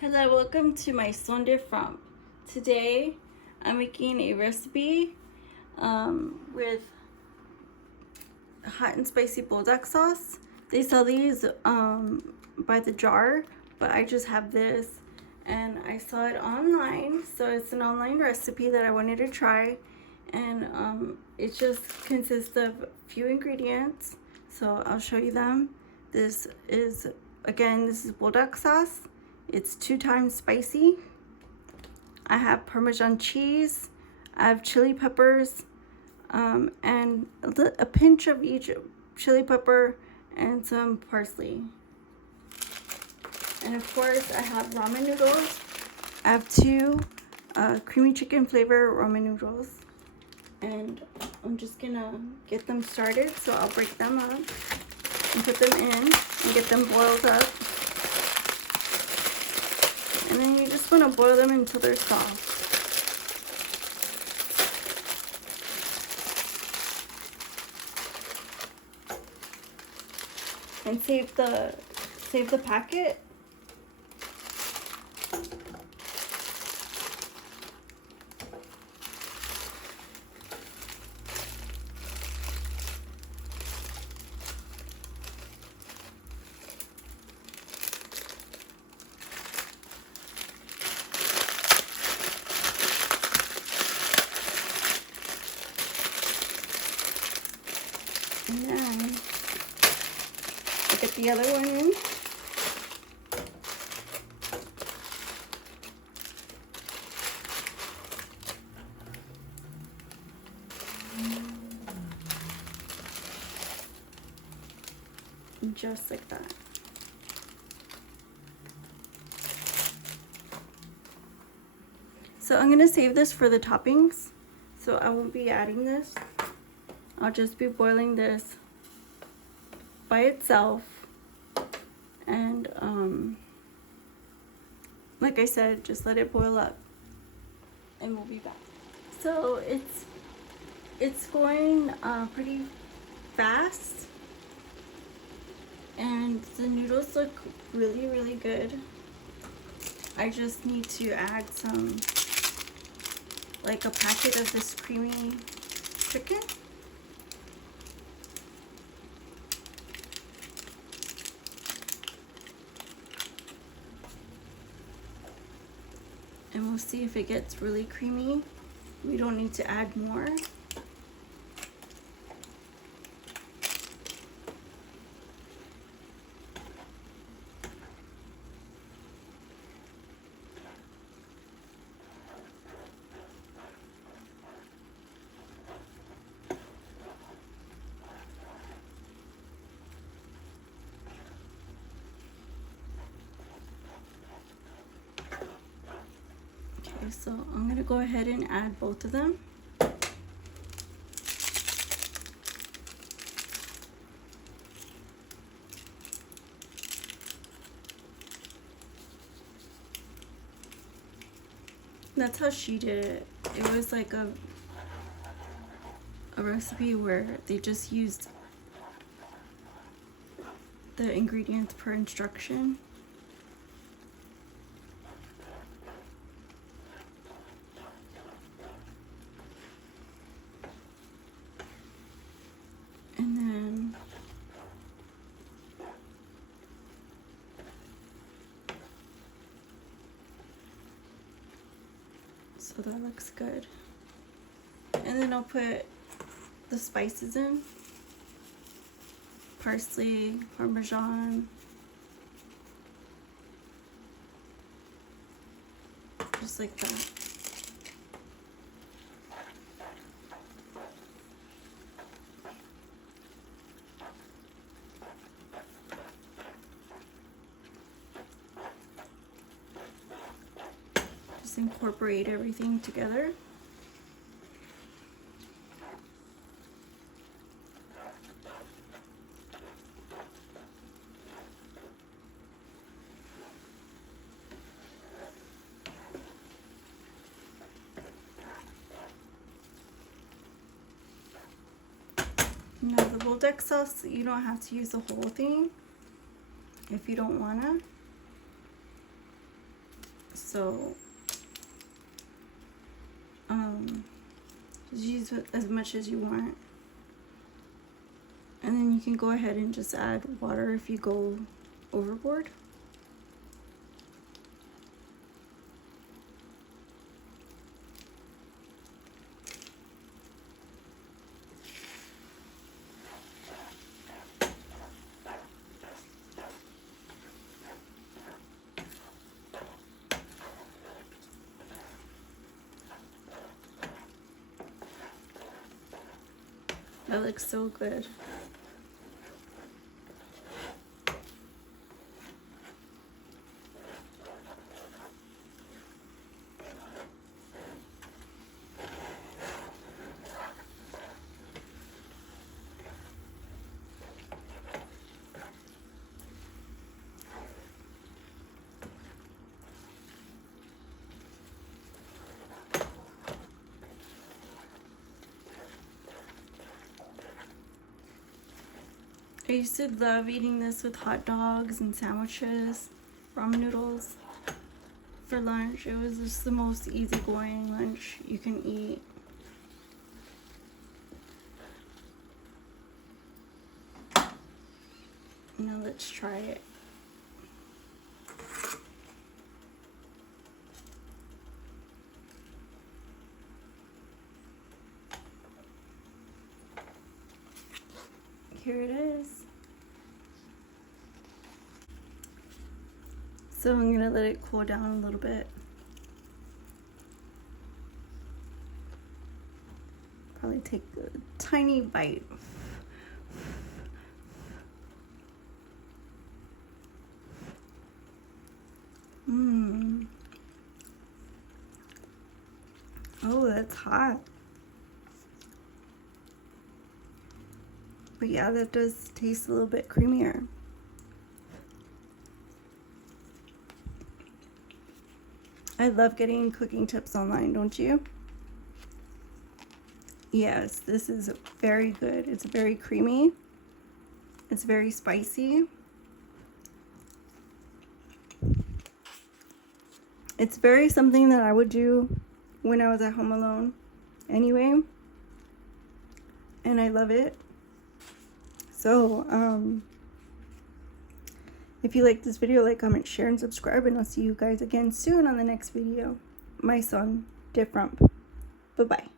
Hello, welcome to my Sunday From. Today, I'm making a recipe with hot and spicy Buldak sauce. They sell these by the jar, but I just have this, and I saw it online. So it's an online recipe that I wanted to try, and it just consists of a few ingredients. So I'll show you them. This is Buldak sauce. It's 2 times spicy. I have Parmesan cheese. I have chili peppers, and a pinch of each chili pepper and some parsley. And of course, I have ramen noodles. I have 2 creamy chicken flavor ramen noodles. And I'm just gonna get them started. So I'll break them up and put them in and get them boiled up. And then you just want to boil them until they're soft. And save the packet. And then I'll get the other one in. Just like that. So I'm going to save this for the toppings. So I won't be adding this. I'll just be boiling this by itself. And like I said, just let it boil up and we'll be back. So it's going pretty fast, and the noodles look really good. I just need to add some, like a packet of this creamy chicken. And we'll see if it gets really creamy. We don't need to add more. So I'm going to go ahead and add both of them. That's how she did it. It was like a recipe where they just used the ingredients per instruction. And then so that looks good. And then I'll put the spices in. Parsley, Parmesan. Just like that. Just incorporate everything together. Now the Buldak sauce, you don't have to use the whole thing if you don't wanna. So just use as much as you want, and then you can go ahead and just add water if you go overboard. That looks so good. I used to love eating this with hot dogs and sandwiches, ramen noodles for lunch. It was just the most easygoing lunch you can eat. Now let's try it. Here it is. So I'm gonna let it cool down a little bit. Probably take a tiny bite. Oh, that's hot. But yeah, that does taste a little bit creamier. I love getting cooking tips online, don't you? Yes, this is very good. It's very creamy. It's very spicy. It's very something that I would do when I was at home alone anyway. And I love it. So, if you like this video, like, comment, share, and subscribe, and I'll see you guys again soon on the next video. My song, Different. Bye-bye.